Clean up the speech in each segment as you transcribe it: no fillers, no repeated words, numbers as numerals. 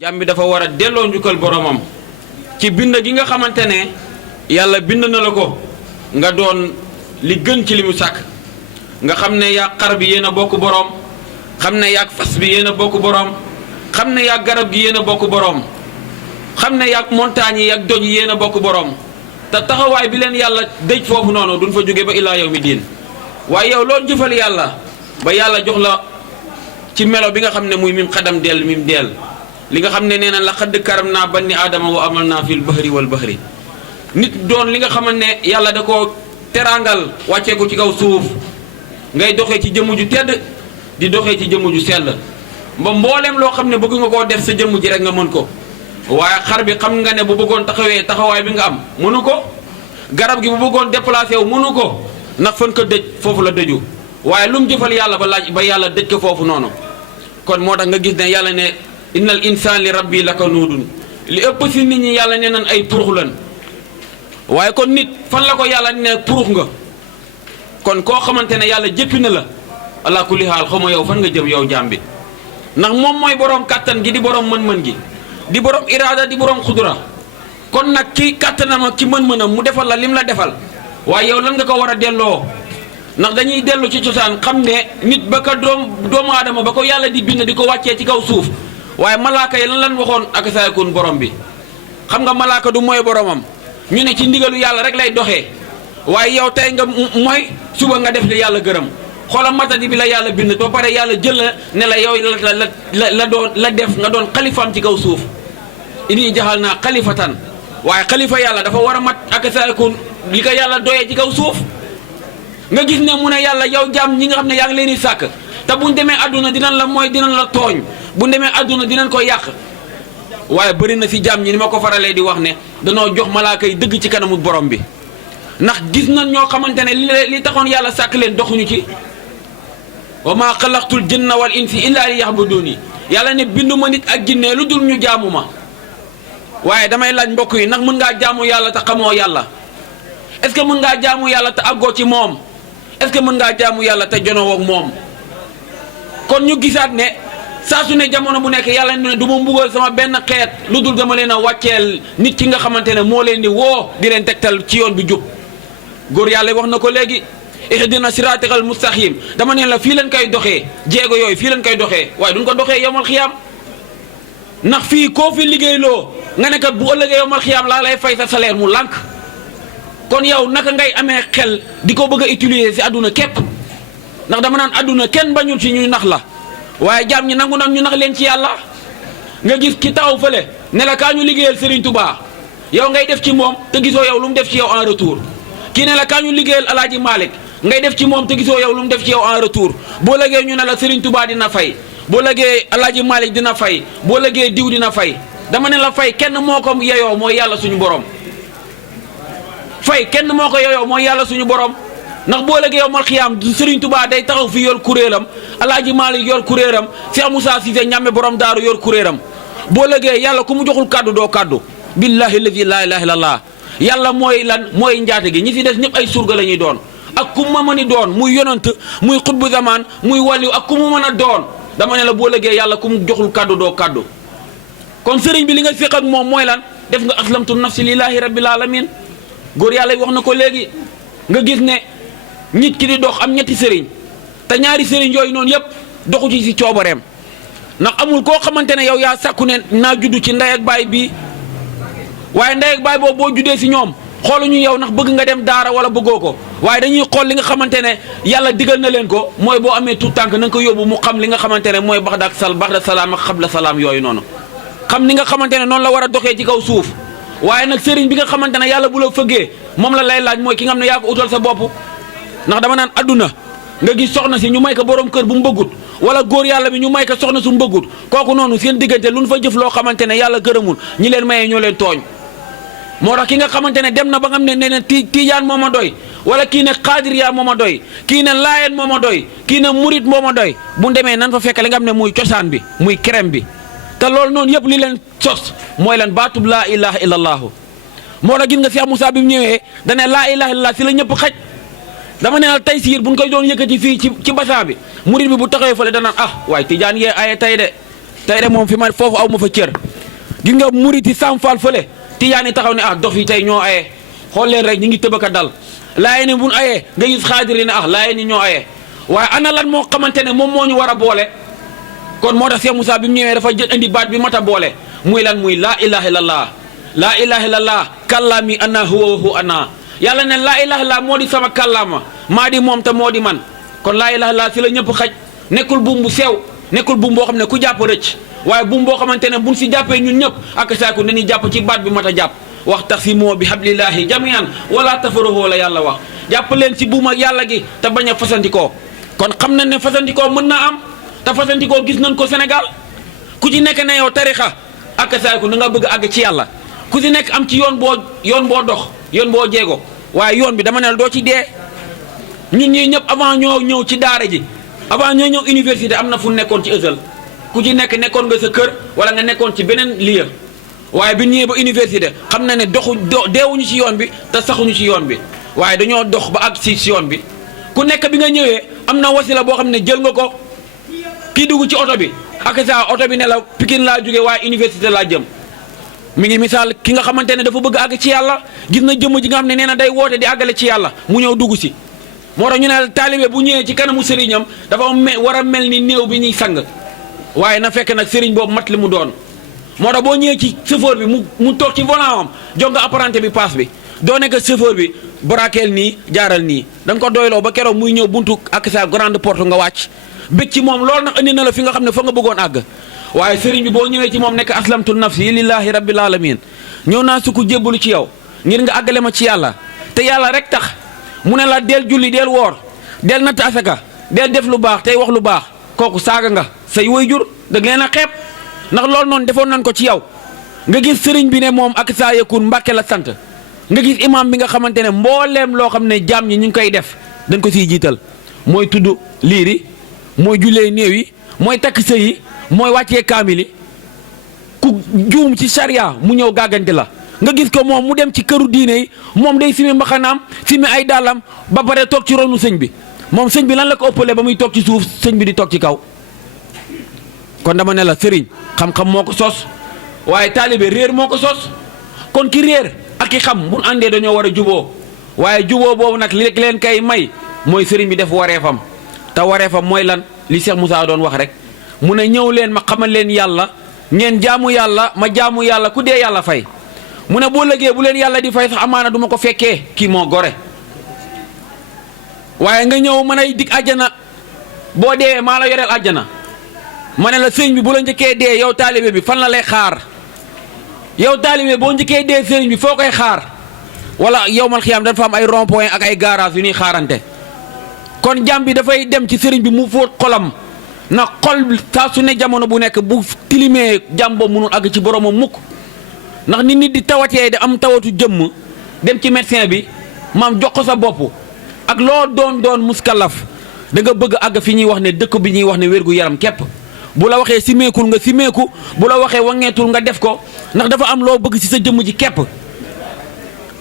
jàmm bi dafa war a delloo njukkal boromam ci bind gi nga xamante ne yàlla bind na la ko nga doon li gën ci li mu sàkk nga xam ne yaa xar bi yéen a bokk borom xam ne yaa fas bi yéen a bokk borom xam ne yaa garab gi yéen a bokk borom xam ne yaa montagne yi ak doj yi yéen a bokk borom te taxawaay bi leen yàlla dëj foofu noonu duñ fa jóge ba illaa yawmi diin waaye yow loolu jëfal yàlla ba yàlla jox la ci melo bi nga xam ne muy mim xadam dell mim dell li nga xam ne nee na la xadd karam naa banni aadama wa amal naa fil bahri wal bahri nit doon li nga xamante ne yàlla da ko teraangal wàccee ko ci kaw suuf ngay doxee ci jëmm ju tedd di doxee ci jëmm ju sell ba mbooleem loo xam ne bëgg nga koo def sa jëmm ji rek nga mën ko waaye xar bi xam nga ne bu bëggoon taxawee taxawaay bi nga am mënu ko garab gi bu bëggoon déplacé wu mënu ko ndax fan ko dëj foofu la dëju waaye lu mu jëfal yàlla ba laaj ba yàlla dëj ko foofu noonu kon moo tax nga gis ne yàlla ne innal insaan li rabbi lakanuudun li ëpp si nit ñi yàlla nee nañ ay purux lan waaye kon nit fan la ko yàlla ne purux nga kon koo xamante ne yàlla jëppi na la ala kulli haal xaw ma yow fan nga jëm yow jaam bi ndax moom mooy borom kàttan gi di borom mën-mën gi di borom iraada di borom xudura kon nag ki kàttanam ak ki mën-mënam mu defal la lim la defal waaye yow lan nga ko war a delloo ndax dañuy dellu ci cosaan xam ne nit ba ka doomu aadama ba ko yàlla di bind di ko wàccee ci kaw suuf waaye malaaka yi lan waxoon ak saykun borom bi xam nga malaaka du mooy boromam ñu ne ci ndigalu yàlla rek lay doxee waaye yow tey nga mooy suba nga def li yàlla gërëm xoola matadi bi la yàlla bind ba pare yàlla jël la ne la yow la doon la def nga doon xalifaam ci kaw suuf ini jaxal naa xalifatan waaye xalifa yàlla dafa war a mat ak saykun li ko yàlla doyee ci kaw suuf nga gis ne mu ne yàlla yow jaam ñi nga xam ne yaa ngi leen di sàkk te buñ demee àdduna dinañ la mooy dinañ la tooñ bu demee àdduna dinañ ko yàq waaye bëri na si jaam ñi ni ma ko faralee di wax ne danoo jox malaaka yi dëgg ci kanamu borom bi ndax gis nañ ñoo xamante ne li taxoon yàlla sàkk leen doxuñu ci wa maa xalaqtul jinna wal insi illa li yaxbuduni yàlla ne binduma nit ak jinne lu dul ñu jaamu ma waaye damay laaj mbokk yi ndax mën ngaa jaamu yàlla te xamoo yàlla est-ce que mën ngaa jaamu yàlla te àggoo ci moom est-ce que mën ngaa jaamu yàlla te jonoo ak moom kon ñu gisaat ne saa su ne jamono bu nekk yàlla ne du ma mbugal sama benn xeet lu dul dama leen a wàcceel nit ki nga xamante ne moo leen di woo di leen tegtal ci yoon bi jub góor yàlla wax na ko léegi ihdina siratal mustaqim dama ne la fii leen koy doxee jéego yooyu fii leen koy doxee waaye duñ ko doxee yowmal xiyaam ndax fii koo fi liggéeyloo nga ne kat bu ëllëgee yowmal xiyaam laa lay fay sa salaire mu lànk kon yow naka ngay amee xel di ko bëgg a utiliser si àdduna képp ndax dama naan àdduna kenn bañul ci ñuy nax la waaye jaam ñi nangu nag ñu nax leen ci yàlla nga gis ki taxaw fële ne la kaa ñu liggéeyal Serigne Touba yow ngay def ci moom te gisoo yow lu mu def ci yow en retour kii ne la kaa ñu liggéeyal El Hadj Malick ngay def ci moom te gisoo yow lu mu def ci yow en retour boo lëggee ñu ne la Serigne Touba dina fay boo lëggee El Hadj Malick dina fay boo lëggee diw dina fay dama ne la fay kenn moo ko yeyoo mooy yàlla suñu borom fay kenn moo ko yeyoo mooy yàlla suñu borom. ndax boo léegi yow mal xiyaam Serigne Touba day taxaw fi yor kuréelam Alaaji Maalik yor kuréelam Cheikh Moussa Cissé ñàmme borom daaru yor kuréelam boo léegi yàlla ku mu joxul kaddu doo kaddu billahi lazi laa ilaaha illallah yàlla mooy lan mooy njaate gi ñi si des ñëpp ay surga la ñuy doon ak ku ma mën a doon muy yonant muy xutbu zaman muy wàlliw ak ku mu mën a doon dama ne la boo léegi yàlla ku mu joxul kaddu doo kaddu kon Serigne bi li nga séq ak moom mooy lan def nga aslamtu nafsi lillahi rabbil alamin góor yàlla wax na ko léegi nga gis ne nit ki di dox am ñetti sëriñ te ñaari sëriñ yooyu noonu yëpp doxu ci si coobareem ndax amul koo xamante ne yow yaa sàkku ne naa juddu ci ndey ak baay bii waaye ndey ak baay boobu boo juddee si ñoom xooluñu yow ndax bëgg nga dem daara wala bëggoo ko waaye dañuy xool li nga xamante ne yàlla digal na leen ko mooy boo amee tout tànk na nga ko yóbbu mu xam li nga xamante ne mooy baxda salaam ak xabla salaam yooyu noonu xam ni nga xamante ne noonu la war a doxee ci kaw suuf waaye nag sëriñ bi nga xamante ne yàlla bu la fëggee moom la lay laaj mooy ki nga xam ne yaa ko utal sa bopp ndax dama naan adduna nga gis soxna si ñu may ko borom kër bu mu bëggut wala góor yàlla bi ñu may ko soxna su mu bëggut kooku noonu seen diggante lu ñu fa jëf loo xamante ne yàlla gërëmul ñi leen mayee ñoo leen tooñ moo tax ki nga xamante ne dem na ba nga xam ne nee na tiijaan moo ma doy wala kii ne xaadiriya moo ma doy kii ne laayeen moo ma doy kii ne murit moo ma doy bu demee nan fa fekk li nga xam ne muy cosaan bi muy crème bi te loolu noonu yëpp li leen sos mooy lan baatub laa ilaha illallahu moo tax gis nga Cheikh Moussa bi mu ñëwee dane laa ilaha illallah si la ñëpp xaj dama ne la tey siir buñ koy doon yëkkati fii ci basan bi murit bi bu taxawee fële danaan ah waaye tijaan yee aye tey de tey de moom fi ma foofu aw ma fa cër gis nga muriti Sam Fall fële Tijaan yi taxaw ne ah dof yi tey ñoo aye xool leen rek ñu ngi tëbaka dal Laayeen ni buñ ayee nga gis Xaadir yi ne ah Laayeen ni ñoo aye waaye ana lan moo xamante ne moom moo ñu war a boole kon moo tax Cheikh Moussa bi mu ñëwee dafa jël indi baat bi mat a boole muy lan muy laa ilaha illallah laa ilaha illallah kàllaami ana huwa wa huwa ana yàlla ne laa ilaha illallah moo di sama kàllaama maa di moom te moo di man kon laa ilaha illallah si la ñëpp xaj nekkul buum bu sew nekkul buum boo xam ne ku jàpp rëcc waaye buum boo xamante ne buñ si jàppee ñun ñëpp ak saaku nañuy jàpp ci baat bi mat a jàpp wax tasimoo bi hablillahi jamian wala tafarruqu la yàlla wax jàpp leen si buum ak yàlla gi te bañ a fasantikoo kon xam nañ ne fasantikoo mën naa am te fasantikoo gis nañ ko Sénégal ku ci nekk ne yow tarixa ak saaku na nga bëgg àgg ci yàlla ku ci nekk am ci yoon boo dox yoon boo jéego waaye yoon bi dama ne la doo ci dee ñun ñii ñëpp avant ñoo ñëw ci daara ji avant ñoo ñëw université am na fu nekkoon ci ësal ku ci nekk nekkoon nga sa kër wala nga nekkoon ci beneen lieu waaye bi ñëwee ba université xam na ne deewuñu ci yoon bi te saxuñu ci yoon bi waaye dañoo dox ba àgg ci yoon bi ku nekk bi nga ñëwee am na wasila boo xam ne jël nga ko kii dugg ci oto bi ak saa oto bi ne la Pikine laa jóge waaye université laa jëm mi ngi misaal ki nga xamante ne dafa bëgg àgg ci yàlla gis na jëmm ji nga xam ne nee na day woote di àggale ci yàlla mu ñëw dugg si moo tax ñu ne taalibe bu ñëwee ci kanamu sëriñam dafa war a mel ni néew bi ñuy sang waaye na fekk nag sëriñ boobu mat li mu doon moo tax boo ñëwee ci chauffeur bi mu toog ci volant am jox nga apprenti bi paas bi doo nekk chauffeur bi braqueel nii jaaral nii da nga ko doyloo ba keroog muy ñëw buntu ak sa grande porte nga wàcc bëgg ci moom loolu nag indi na la fi nga xam ne fa nga bëggoon àgg waaye sëriñ bi boo ñëwee ci moom nekk aslamtu nafsi lillahi rabbil alamin ñëw naa sukk jébbalu ci yow ngir nga àggale ma ci yàlla te yàlla rek tax mu ne la del julli del woor del natt asaka del def lu baax tey wax lu baax kooku saaga nga say waajur da leen a xeeb ndax loolu noonu defoon nañ ko ci yow nga gis sëriñ bi ne moom ak saa yëkkun Mbàkke la sant nga gis imam bi nga xamante ne mbooleem loo xam ne jaam ñi ñu ngi koy def dañ ko siy jiital mooy tudd liiri mooy jullee néew yi mooy takk sëy yi mooy wàccee kaamili ku juum ci charia mu ñëw gàggante la nga gis ko moom mu dem ci këru diine yi moom day simi mbaxanaam simi ay dàllam ba pare toog ci ronu sëñ bi moom sëñ bi lan la ko ëppalee ba muy toog ci suuf sëñ bi di toog ci kaw kon dama ne la sëriñ xam-xam moo ko sos waaye taalibe réer moo ko sos kon ki réer ak ki xam bu àndee dañoo war a juboo waaye juboo boobu nag li leen kay may mooy sëriñ bi def wareefam te wareefam mooy lan li Cheikh Moussa doon wax rek mu ne ñëw leen ma xamal leen yàlla ngeen jaamu yàlla ma jaamu yàlla ku dee yàlla fay mu ne boo lëgee bu leen yàlla di fay sax amaana du ma ko fekkee kii moo gore waaye nga ñëw mën ay dig àjjana boo dee maa la yoreel àjjana ma ne la sëriñ bi bu la njëkkee dee yow taalibe bi fan la lay xaar yow taalibe boo njëkkee dee sëriñ bi foo koy xaar wala yow mal xiyaam dafa am ay rond point ak ay garage yu ñuy xaarante kon jàmm bi dafay dem ci sëriñ bi mu fóot xolam na xol saa su ne jamono bu nekk bu tilimee jàmm boobu mënul àgg ci boromam mukk ndax nit di tawatee di am tawatu jëmm dem ci médecin bi maam jox ko sa bopp ak loo doon muskalaf da nga bëgg àgg fi ñuy wax ne dëkk bi ñuy wax ne wérgu yaram képp bu la waxee simeekul nga simeeku bu la waxee wangeetul nga def ko ndax dafa am loo bëgg ci sa jëmm ji képp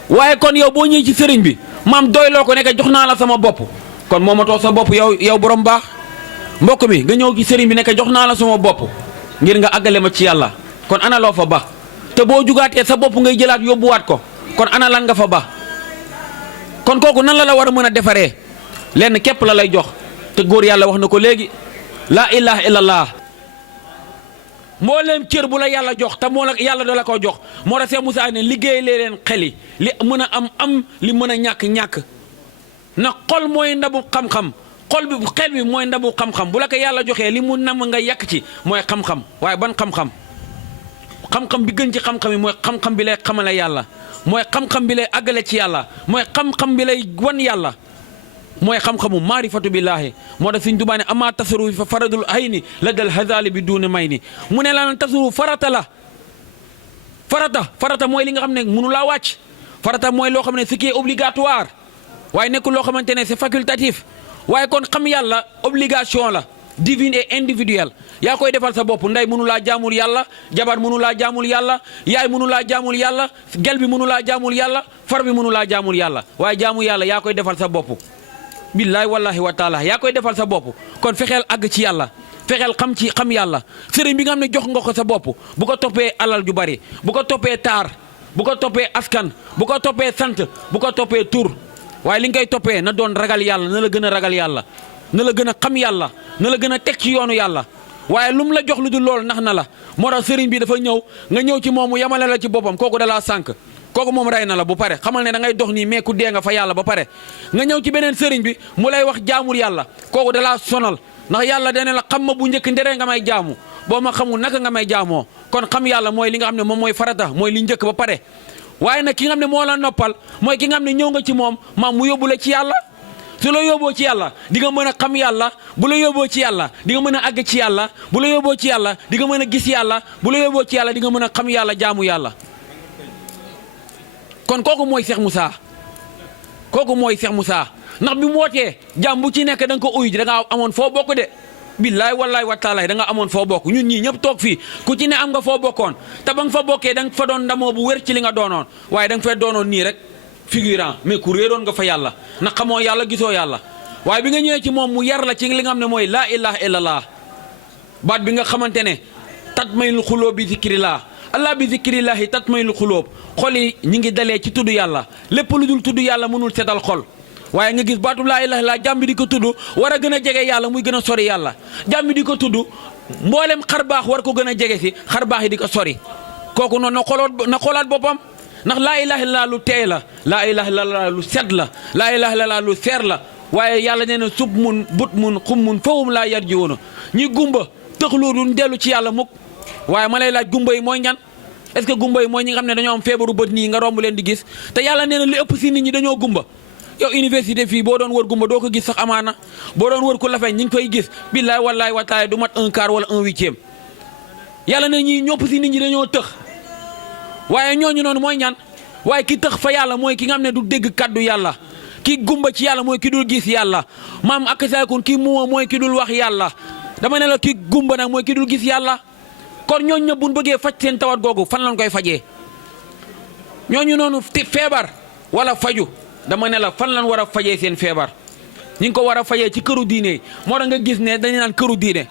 waaye kon yow boo ñëwee ci sëriñ bi maam doyloo ko nekk jox naa la sama bopp kon moomatoo sa bopp yow borom baax mbokk mi nga ñëw ci sëriñ bi nekk jox naa la sama bopp ngir nga àggale ma ci yàlla kon ana loo fa ba te boo jugaatee sa bopp ngay jëlaat yóbbuwaat ko kon ana lan nga fa ba kon kooku nan la war a mën a defaree lenn képp la lay jox te góor yàlla wax na ko léegi laa ilaha illallah mbooleem cër bu la yàlla jox te moo la yàlla da la ko jox moo tax Cheikh Moussa ne liggéey leen xeli li mën a am li mën a ñàkk na xol mooy ndabu xam-xam xol bi xel bi mooy ndabu xam-xam bu la ko yàlla joxee li mu nam nga yàq ci mooy xam-xam waaye ban xam-xam bi gën ci xam-xam yi mooy xam-xam bi lay xamale yàlla mooy xam-xam bi lay àggale ci yàlla mooy xam-xam bi lay wan yàlla mooy xam-xamu maarifatu billaahi moo tax Sëñ Tuubaa ne ama tasaru fa faradul hayni la dal hazali bi duune may ni mu ne la tasaru farata la farata mooy li nga xam ne mënu laa wàcc farata mooy loo xam ne ce qui est obligatoire waaye nekkul loo xamante ne c'est facultatif waaye kon xam yàlla obligation la divine et individuelle yaa koy defal sa bopp ndey mënu laa jaamul yàlla jabar mënu laa jaamul yàlla yaay mënu laa jaamul yàlla gel bi mënu laa jaamul yàlla far bi mënu laa jaamul yàlla waaye jaamu yàlla yaa koy defal sa bopp billaay wallahi wa taala yaa koy defal sa bopp kon fexeel àgg ci yàlla fexeel xam yàlla sëriñ bi nga xam ne jox nga ko sa bopp bu ko toppee alal ju bari bu ko toppee taar bu ko toppee askan bu ko toppee sant bu ko toppee tur waaye li nga koy toppee na doon ragal yàlla na la gën a ragal yàlla na la gën a xam yàlla na la gën a teg ci yoonu yàlla waaye lu mu la jox lu dul loolu nax na la moo tax sëriñ bi dafa ñëw nga ñëw ci moom mu yamale la ci boppam kooku dalaa sànk kooku moom rey na la bu pare xamal ne da ngay dox nii mais ku dee nga fa yàlla ba pare nga ñëw ci beneen sëriñ bi mu lay wax jaamul yàlla kooku dalaa sonal ndax yàlla dana la xam ma bu njëkk ndere nga may jaamu boo ma xamul naka nga may jaamoo kon xam yàlla mooy li nga xam ne moom mooy farata mooy li njëkk ba pare waaye nag ki nga xam ne moo la noppal mooy ki nga xam ne ñëw nga ci moom maam mu yóbbu la ci yàlla su la yóbboo ci yàlla di nga mën a xam yàlla bu la yóbboo ci yàlla di nga mën a àgg ci yàlla bu la yóbboo ci yàlla di nga mën a gis yàlla bu la yóbboo ci yàlla di nga mën a xam yàlla jaamu yàlla kon kooku mooy Cheikh Moussa kooku mooy Cheikh Moussa ndax bi mu wootee jaam bu ci nekk da nga ko uyu ji da nga amoon foo bokk de billaay wallaay wa taalaay da nga amoon foo bokk ñun ñii ñëpp toog fii ku ci ne am nga foo bokkoon te ba nga fa bokkee da nga fa doon ndamoo bu wér ci li nga doonoon waaye da nga fay doonoon nii rek figurant mais ku réeroon nga fa yàlla ndax xamoo yàlla gisoo yàlla waaye bi nga ñëwee ci moom mu yar la ci li nga xam ne mooy laa ilaha illallah baat bi nga xamante ne tatmaynul xulóob bi zikrillah allah bi zikrillahi tatmaynul xulóob xol yi ñi ngi dalee ci tudd yàlla lépp lu dul tudd yàlla mënul setal xol waaye nga gis baatu laa ilaha illallah jàmm bi di ko tudd war a gën a jege yàlla muy gën a sori yàlla jàmm bi di ko tudd mboolem xar baax war ko gën a jege si xar baax yi di ko sori kooku noonu na xoolaat boppam ndax laa ilaha illallah lu teey la laa ilaha illallah lu sedd la laa ilaha illallah lu seer la waaye yàlla nee na sub mun but mun xum mun fawum laa yar ji woonu ñi gumba tëxlu duñ dellu ci yàlla mukk waaye ma lay laaj gumba yi mooy ñan est-ce que gumba yi mooy ñi nga xam ne dañoo am feebaru bët nii nga romb leen di gis te yàlla nee na li ëpp si nit ñi dañoo gumba yow université fii boo doon wër gumba doo ko gis sax amaana boo doon wër ku lafeñ ñi ngi koy gis billaay wallaay wataay du mat un quart wala un huitième yàlla ne ñii ñopp si nit ñi dañoo tëx waaye ñooñu noonu mooy ñan waaye ki tëx fa yàlla mooy ki nga xam ne du dégg kaddu yàlla ki gumba ci yàlla mooy ki dul gis yàlla maam ak saykun ki muuma mooy ki dul wax yàlla dama ne la ki gumba nag mooy ki dul gis yàlla kon ñooñu ñëpp bu ñu bëggee faj seen tawat googu fan lañ koy fajee ñooñu noonu feebar wala faju dama ne la fan lañ war a fajee seen feebar ñi ngi ko war a fajee ci këru diine yi moo tax nga gis ne dañu naan këru diine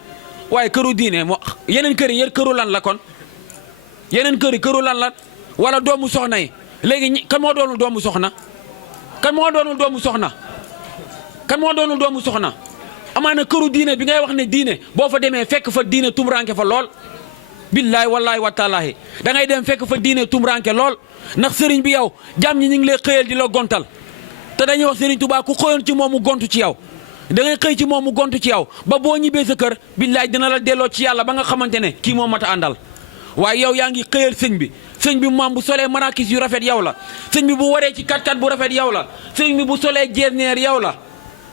waaye këru diine moo yeneen kër yi yéen këru lan la kon yeneen kër yi këru lan la wala doomu soxna yi léegi kan moo doonul doomu soxna kan moo doonul doomu soxna kan moo doonul doomu soxna amaana këru diine bi ngay wax ne diine boo fa demee fekk fa diine tumranke fa lool billaay wallaay wa taalaahi da ngay dem fekk fa diine tumranke lool ndax sëriñ bi yow jàmm ñi ñu ngi lay xëyal di la gontal te dañuy wax sëriñ Tuubaa ku xëyoon ci moom mu gontu ci yow da ngay xëy ci moom mu gontu ci yow ba boo ñibbee sa kër billaay dina la delloo ci yàlla ba nga xamante ne kii moo mat a àndal waaye yow yaa ngi xëyal sëñ bi maam bu solee marakis yu rafet yow la sëñ bi bu waree ci kat-kat bu rafet yow la sëñ bi bu solee jeesneer yow la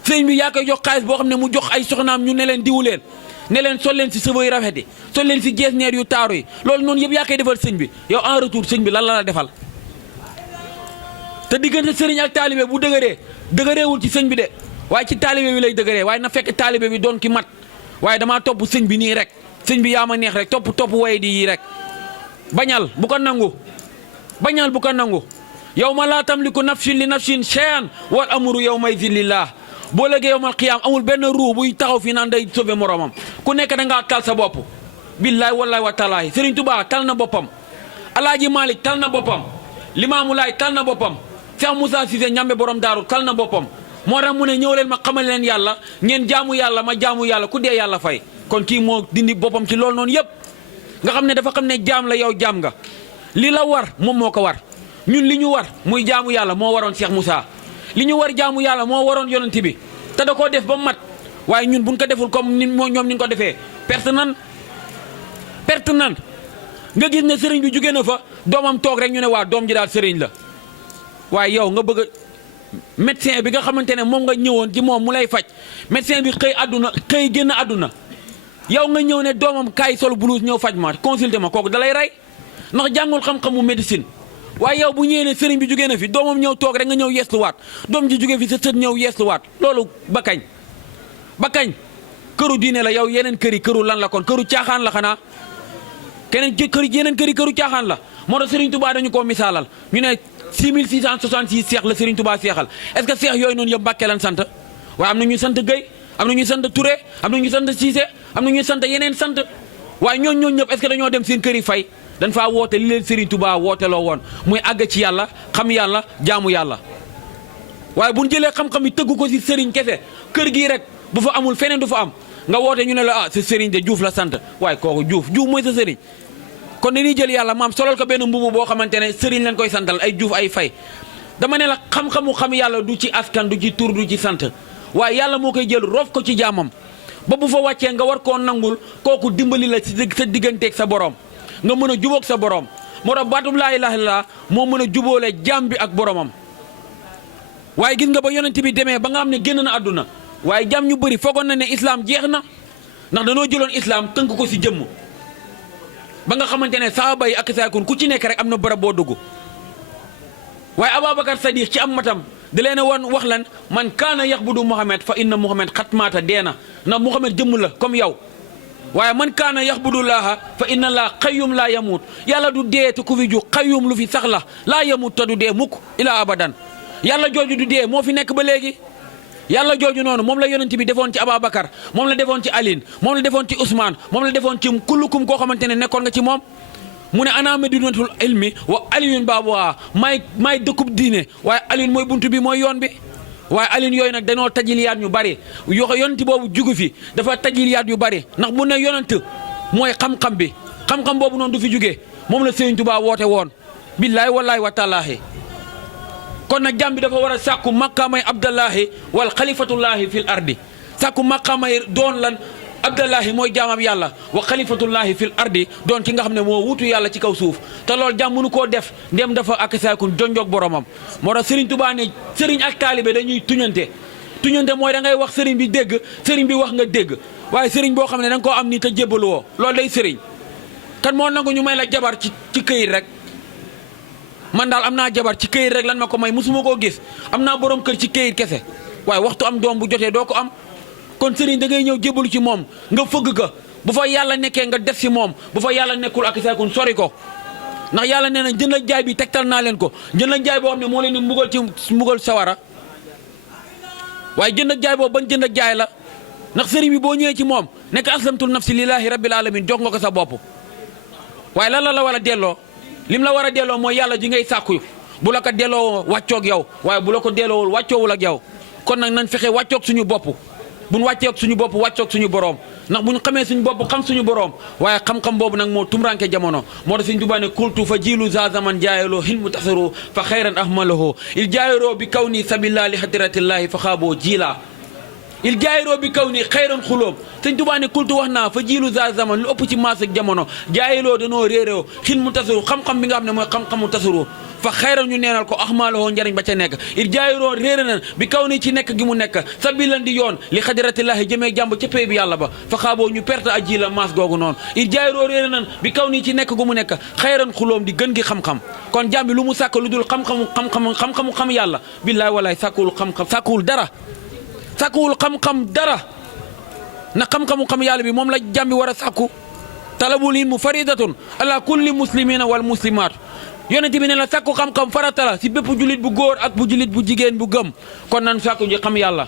sëñ bi yaa koy jox xaalis boo xam ne mu jox ay soxnaam ñu ne leen diwu leen ne leen sol leen si sëba yu rafet yi sol leen si jeesneer yu taaru yi loolu noonu yëpp yaa koy defal sëñ bi yow en retour sëñ bi lan la defal te diggante sëriñ ak taalibe bu dëgëreewul ci sëñ bi de waaye ci taalibe bi lay dëgëree waaye na fekk taalibe bi doon ki mat waaye damaa topp sëñ bi nii rek sëñ bi yaa ma neex rek topp way di yi rek bañal bu ko nangu bañal bu ko nangu yow ma laa tamliku nafsin li nafsin shay'an wal amru yow may zillillah boo léegi yowmal qiyaam amul benn ruu buy taxaw fii naan day sauver moromam ku nekk da ngaa tal sa bopp billaay wallaay wa taalaahi Serigne Touba tal na boppam Alaaji Malick tal na boppam Limaamu Laay tal na boppam Cheikh Moussa Cissé ñambe borom daaru tal na boppam moo tax mu ne ñëw leen ma xamal leen yàlla ngeen jaamu yàlla ma jaamu yàlla ku dee yàlla fay kon kii moo dindi boppam ci loolu noonu yëpp nga xam ne dafa xam ne jaam la yow jaam nga li la war moom moo ko war ñun li ñu war muy jaamu yàlla moo waroon Cheikh Moussa li ñu war jaamu yàlla moo waroon yonent bi te da koo def ba mat waaye ñun buñ ko deful comme ni ñoom ni ñu ko defee perte nan nga gis ne sëriñ bi jugee na fa doomam toog rek ñu ne waa doom ji daal sëriñ la waaye yow nga bëgg médecin bi nga xamante ne moom nga ñëwoon ci moom mu lay faj médecin bi xëy génn àdduna yow nga ñëw ne doomam kaay sol blouse ñëw faj ma consulté ma kooku dalay rey ndax jàngul xam-xamu médecine waaye yow bu ñëwee ne sëriñ bi jugee na fi doomam ñëw toog rek nga ñëw yeesluwaat doom ji jugee fi sa sët ñëw yeesluwaat loolu ba kañ këru diine la yow yeneen këru lan la kon këru caaxaan la xanaa yeneen këru caaxaan la moo tax Serigne Touba dañu koo misaalal ñu ne 6666 seex la Serigne Touba seexal est-ce que seex yooyu noonu yëpp Mbàkke lan sant waaye am na ñu sant Guèye am na ñuy sant Touré am na ñuy sant Cissé am na ñuy sant yeneen sant waaye ñooñu ñëpp est-ce que dañoo dem seen kër yi fay dañ faa woote li leen Serigne Touba wooteloo woon muy àgg ci yàlla xam yàlla jaamu yàlla. waaye bu ñu jëlee xam-xam yi tëggu ko si Serigne kese kër gii rek bu fa amul feneen du fa am nga woote ñu ne la sa Serigne de Diouf la sant waaye kooku Diouf mooy sa Serigne. kon dañuy jël yàlla maam solal ko benn mbubu boo xamante ne Serigne leen koy santal ay Diouf ay Fay dama ne la xam-xamu xam yàlla du ci askan du ci tur du ci sant waaye yàlla moo koy jël roof ko ci jaamam ba bu fa wàccee nga war koo nangul kooku dimbali la si sa digganteeg sa borom nga mën a jubóog sa borom moo tax baatub laa ilaaha illallaah moo mën a jubóole jaam bi ak boromam. waaye gis nga ba yonent bi demee ba nga xam ne génn na àdduna waaye jaam ñu bëri foogoon na ne islam jeex na ndax dañoo jëloon islam tënk ko si jëmm ba nga xamante ne sahaaba yi ak saakun ku ci nekk rek am na bërëb boo dugg waaye Ababacar Sadiq ci am matam da leen a woon wax lan man kaana yaxbudu Muhammad fa inna Muhammad xat maata deena ndax Muhammad jëmm la comme yow waaye man kaana yaxbudu laaha fa inna laa xayyum laa yamuut yàlla du dee te ku fi ju xayyum lu fi sax la laa yamuut te du dee mukk ilaa abadan yàlla jooju du dee moo fi nekk ba léegi yàlla jooju noonu moom la yonent bi defoon ci Ababacar moom la defoon ci Aline moom la defoon ci Ousmane moom la defoon ci kullukum koo xamante ne nekkoon nga ci moom mu ne ana madinatul ilmi wa aliyun baabuwaa maay dëkkub diine waaye Aline mooy buntu bi mooy yoon bi waaye Aline yooyu nag dañoo tajiliyaat ñu bari yonent boobu jugu fi dafa tajiliyaat yu bari ndax bu ne yonent mooy xam-xam bi xam-xam boobu noonu du fi jugee moom la Sëriñ Tuubaa woote woon billaahi wallaahi wa taalaahi kon nag jàmm bi dafa war a sàkku maqaamay abdallahi wal xalifatullahi fil ardi sàkku maqaamay doon lan abdallahi mooy jaamam yàlla wa xalifatullahi fil ardi doon ki nga xam ne moo wutu yàlla ci kaw suuf te loolu jàmm mënu koo def ndem dafa ak saakun jonjoog boromam moo tax Serigne Touba ne Serigne ak taalibe dañuy tuñante mooy da ngay wax Serigne bi dégg Serigne bi wax nga dégg waaye Serigne boo xam ne da nga koo am ni te jébbalu woo loolu day Serigne kan moo nangu ñu may la jabar ci këyit rek man daal am naa jabar ci këyit rek lan ma ko may musuma koo gis am naa borom kër ci këyit kese waaye waxtu am doom bu jotee doo ko am kon Serigne da ngay ñëw jébbalu ci moom nga fëgg ka bu fa yàlla nekkee nga def si moom bu fa yàlla nekkul ak saakun sori ko ndax yàlla nee na jënd ak jaay bi tegtal naa leen ko jënd ak jaay boo xam ne moo leen di mbugal ci mbugal sawara waaye jënd ak jaay boobu ban jënd ak jaay la ndax Serigne bi boo ñëwee ci moom nekk aslamtul nafsi lillahi rabbil alamin jox nga ko sa bopp waaye lan la war a delloo lim la war a delloo mooy yàlla ji ngay sàkku bu la ko delloo wàccoog yow waaye bu la ko delloowul wàccoowul ak yow kon nag nañ fexe wàccoog suñu bopp buñ wàcceeg suñu bopp wàccoog suñu boroom ndax buñ xamee suñu bopp xam suñu boroom waaye xam-xam boobu nag moo tumranke jamono moo tax Sëriñ Tuubaa ne kultu fa jiilu za zaman jaayaloo hilmu tasaru fa xayran ahmalahoo il jaayiroo bi kaw nii sabila li hadratillahi fa xaaboo jiila il jaayiroo bi kaw nii xayran xulóom Sëriñ Tuubaa ne kultu wax naa fa jiilu za zaman lu ëpp ci maas ak jamono jaayiloo danoo réeréew hilmu tasaru xam-xam bi nga xam ne mooy xam-xamu tasaru fa xayran ñu neenal ko ahmaaloo njariñ ba ca nekk il jaayiroo réeré na bi kaw nii ci nekk gi mu nekk sabilan di yoon li xadratillahi jëmee jàmb ca pay bi yàlla ba fa xaaboo ñu perte a ji la maas googu noonu il jaayiroo réeré na bi kaw nii ci nekk gu mu nekk xayran xulóom di gën gi xam-xam kon jàmbi lu mu sàkk lu dul xam-xamu xam yàlla billaay walaay sàkkuwul xam-xam sàkkuwul xam-xam dara na xam-xamu xam yàlla bi moom la jàmbi war a sàkku talabul ilmu faridatun ala kulli muslimina wal muslimaat yonent bi ne la sàkku xam-xam farata la si bépp jullit bu góor ak bu jullit bu jigéen bu gëm kon nan sàkku ji xam yàlla